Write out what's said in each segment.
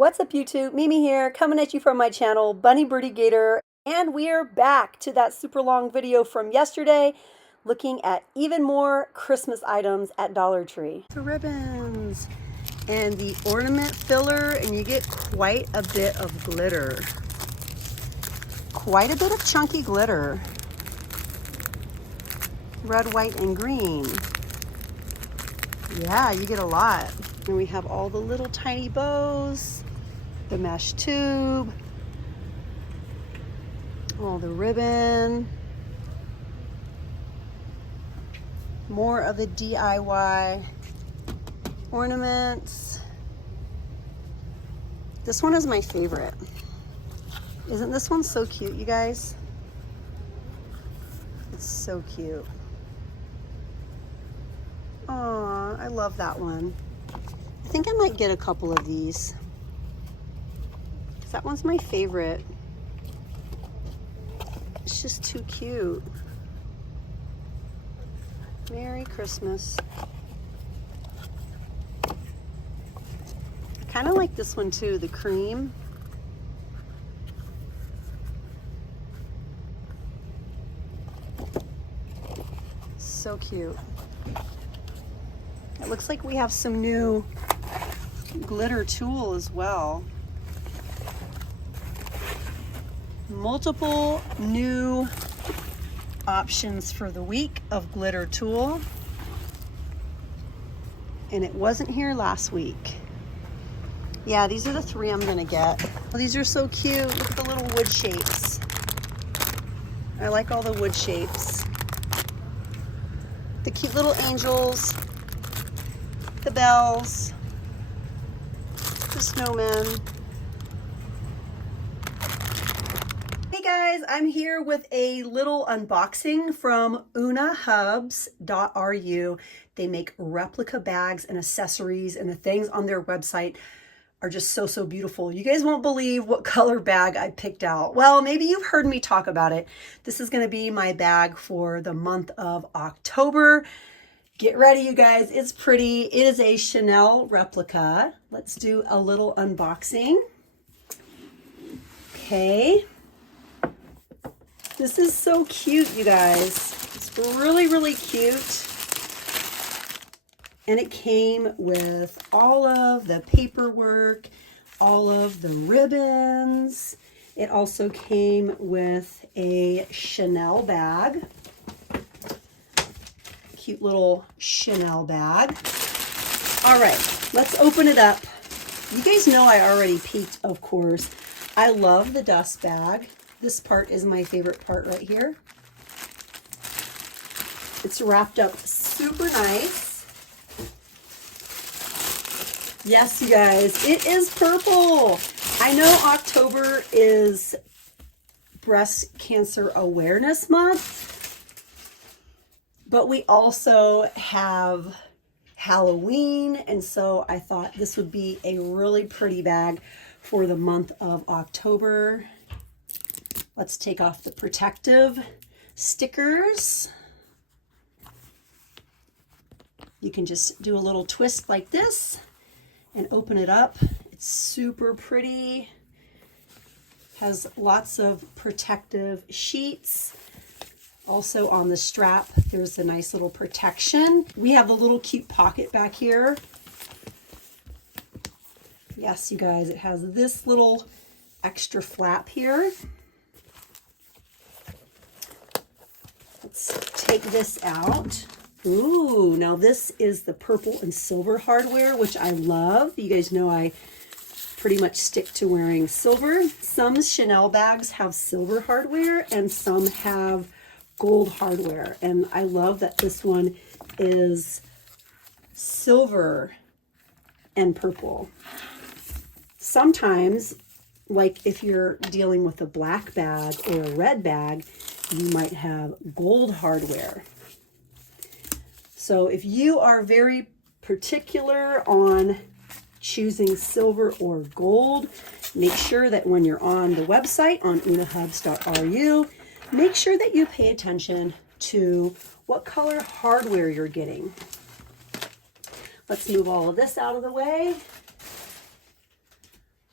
What's up, YouTube? Mimi here, coming at you from my channel, Bunny Birdy Gator, and we are back to that super long video from yesterday, looking at even more Christmas items at Dollar Tree. The ribbons and the ornament filler, and you get quite a bit of glitter. Quite a bit of chunky glitter. Red, white, and green. Yeah, you get a lot. And we have all the little tiny bows, the mesh tube, all the ribbon, more of the DIY ornaments. This one is my favorite. Isn't this one so cute, you guys? It's so cute. Aw, I love that one. I think I might get a couple of these. That one's my favorite. It's just too cute. Merry Christmas. I kind of like this one too, the cream. So cute. It looks like we have some new glitter tulle as well. Multiple new options for the week of glitter tulle. And it wasn't here last week. Yeah, these are the three I'm gonna get. Oh, these are so cute. Look at the little wood shapes. I like all the wood shapes. The cute little angels, the bells, the snowmen. Hey guys, I'm here with a little unboxing from unahubs.ru. They make replica bags and accessories, and the things on their website are just so beautiful. You guys won't believe what color bag I picked out. Well, maybe you've heard me talk about it. This is going to be my bag for the month of October. Get ready, you guys. It's pretty. It is a Chanel replica. Let's do a little unboxing. Okay. This is so cute, you guys. It's really cute. And it came with all of the paperwork, all of the ribbons. It also came with a Chanel bag. Cute little Chanel bag. All right, let's open it up. You guys know I already peeked, of course. I love the dust bag. This part is my favorite part right here. It's wrapped up super nice. Yes, you guys, it is purple. I know October is Breast Cancer Awareness Month, but we also have Halloween, and so I thought this would be a really pretty bag for the month of October. Let's take off the protective stickers. You can just do a little twist like this and open it up. It's super pretty. Has lots of protective sheets. Also on the strap, there's a nice little protection. We have a little cute pocket back here. Yes, you guys, it has this little extra flap here. Let's take this out. Ooh, now this is the purple and silver hardware, which I love. You guys know I pretty much stick to wearing silver. Some Chanel bags have silver hardware and some have gold hardware. And I love that this one is silver and purple. Sometimes, like if you're dealing with a black bag or a red bag, you might have gold hardware. So if you are very particular on choosing silver or gold, make sure that when you're on the website on unahubs.ru, make sure that you pay attention to what color hardware you're getting. Let's move all of this out of the way.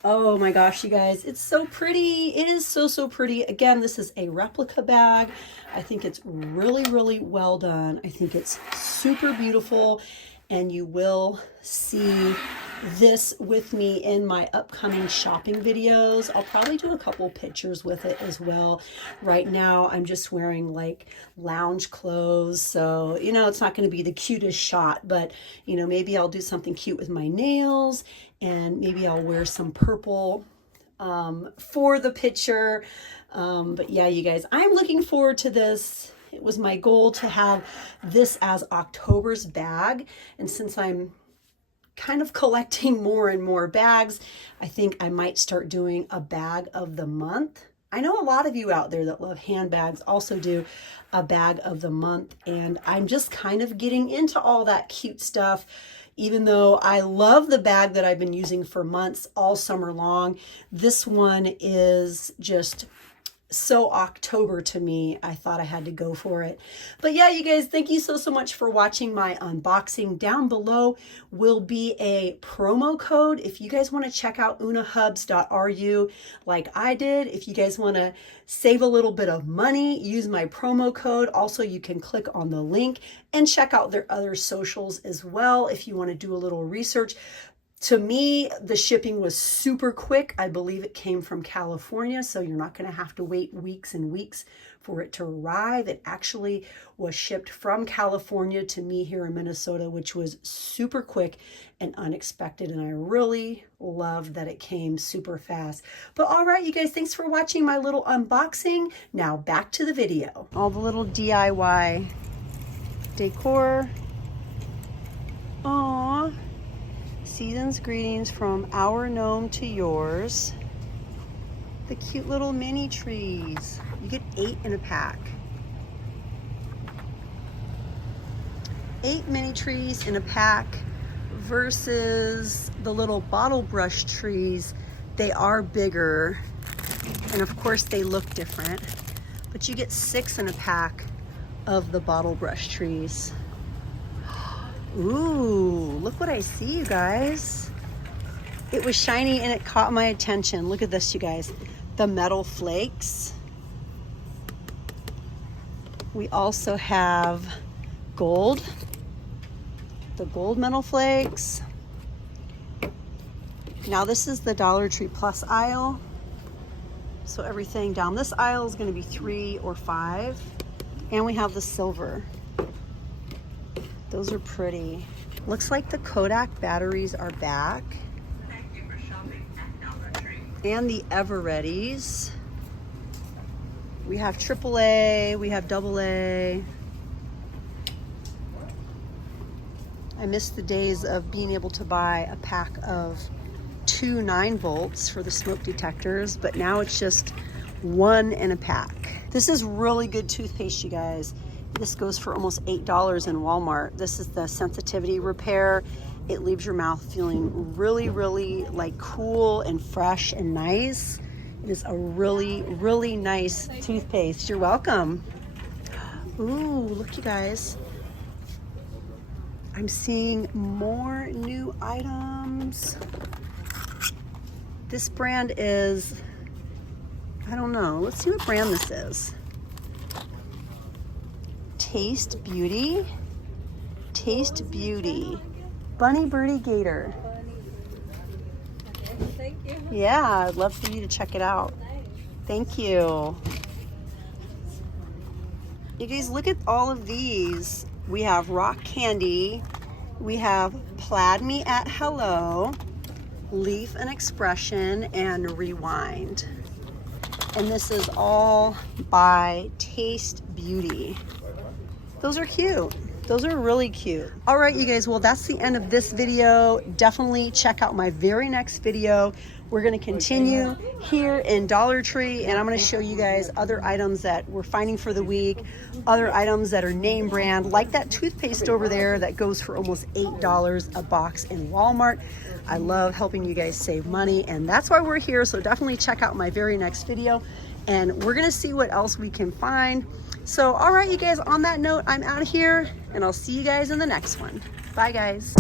Oh my gosh, you guys, it's so pretty. It is so, so pretty. Again, this is a replica bag. I think it's really, really well done. I think it's super beautiful, and you will see this with me in my upcoming shopping videos. I'll probably do a couple pictures with it as well. Right now, I'm just wearing like lounge clothes, so you know, it's not going to be the cutest shot, but you know, maybe I'll do something cute with my nails, and maybe I'll wear some purple for the picture. But yeah, you guys, I'm looking forward to this. It was my goal to have this as October's bag, and since I'm kind of collecting more and more bags, I think I might start doing a bag of the month. I know a lot of you out there that love handbags also do a bag of the month, and I'm just kind of getting into all that cute stuff. Even though I love the bag that I've been using for months, all summer long, this one is just so October to me. I thought I had to go for it. But yeah, you guys, thank you so much for watching my unboxing. Down below will be a promo code if you guys want to check out unahubs.ru like I did. If you guys want to save a little bit of money, use my promo code. Also, you can click on the link and check out their other socials as well if you want to do a little research. To me, the shipping was super quick. I believe it came from California, so you're not going to have to wait weeks and weeks for it to arrive. It actually was shipped from California to me here in Minnesota, which was super quick and unexpected, and I really love that it came super fast. But all right, you guys, thanks for watching my little unboxing. Now back to the video. All the little DIY decor. Aww. Season's greetings from our gnome to yours. The cute little mini trees. You get 8 in a pack. 8 mini trees in a pack versus the little bottle brush trees. They are bigger, and of course they look different, but you get 6 in a pack of the bottle brush trees. Ooh, look what I see, you guys. It was shiny and it caught my attention. Look at this, you guys. The metal flakes. We also have gold. The gold metal flakes. Now this is the Dollar Tree Plus aisle. So everything down this aisle is going to be 3 or 5. And we have the silver. Those are pretty. Looks like the Kodak batteries are back. Thank you for shopping at Dollar Tree. And the Ever-Readies. We have AAA, we have AA. I miss the days of being able to buy a pack of 2 9-volts for the smoke detectors, but now it's just 1 in a pack. This is really good toothpaste, you guys. This goes for almost $8 in Walmart. This is the sensitivity repair. It leaves your mouth feeling really, really like cool and fresh and nice. It is a really, really nice toothpaste. You're welcome. Ooh, look, you guys. I'm seeing more new items. This brand is, I don't know. Let's see what brand this is. Taste Beauty. Taste Beauty. Bunny Birdy Gator. Okay, thank you. Yeah, I'd love for you to check it out. Thank you. You guys, look at all of these. We have rock candy. We have Plaid Me at Hello, Leaf and Expression, and Rewind. And this is all by Taste Beauty. Those are cute. Those are really cute. All right, you guys, well, that's the end of this video. Definitely check out my very next video. We're gonna continue here in Dollar Tree, and I'm gonna show you guys other items that we're finding for the week, other items that are name brand, like that toothpaste over there that goes for almost $8 a box in Walmart. I love helping you guys save money, and that's why we're here, so definitely check out my very next video, and we're gonna see what else we can find. So, all right, you guys, on that note, I'm out of here, and I'll see you guys in the next one. Bye, guys.